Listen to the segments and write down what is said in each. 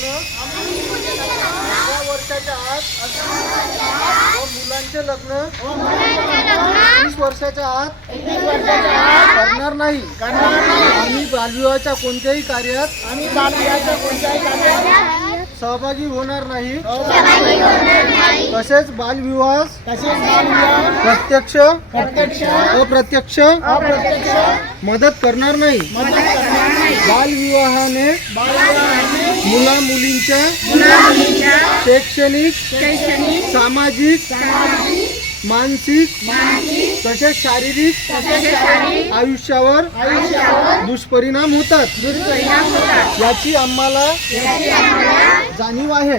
अठरा वर्षाच्या आत व मुलांचे लग्न वीस वर्षाच्या आत करणार नाही. आम्ही बालविवाहाच्या कोणत्याही कार्यात आम्ही बालविवाहाच्या कोणत्याही कार्यात सहभागी होणार नाही. तसेच बालविवाह तसेच प्रत्यक्ष प्रत्यक्ष अप्रत्यक्ष अप्रत्यक्ष मदत करणार नाही मदत करणार नाही. बालविवाहाने मुला मुलींच्या शैक्षणिक सामाजिक मानसिक मानसिक तसेच शारीरिक आयुष्यावर दुष्परिणाम होतात. याची आम्हाला जाणीव आहे.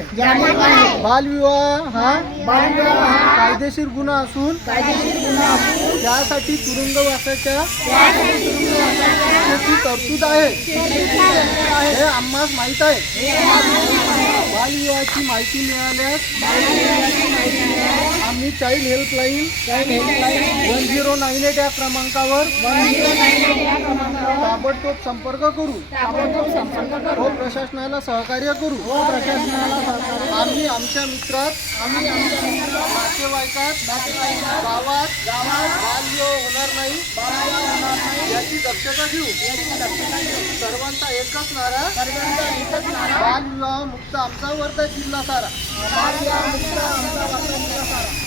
बालविवाह हा बालविवाह हा कायदेशीर गुन्हा असून कायदेशीर गुन्हा असून त्यासाठी तुरुंगवासाच्या त्यासाठी ची तरतूद आहे. हे आम्हास माहीत आहे. बालविवाहाची माहिती मिळाल्यास आम्ही child helpline one zero nine eight या क्रमांकावर ताबडतोब संपर्क करू. ताबडतोब संपर्क करू व प्रशासनाला सहकार्य करू. हो प्रशासनाला आम्ही आमच्या मित्रात आम्ही आमच्या नातेवाईकात नातेवाईकात गावात गावात बालविवाह होणार नाही बालविवाह होणार नाही याची दक्षता घेऊ? याची दक्षता घेऊ. सर्वांचा एकच नारा. सर्वांचा एकच नारा. बालविवाह मुक्त आमचा वर्धा जिल्हा सारा. बालविवाह मुक्त आमचा वर्धा जिल्हा सारा.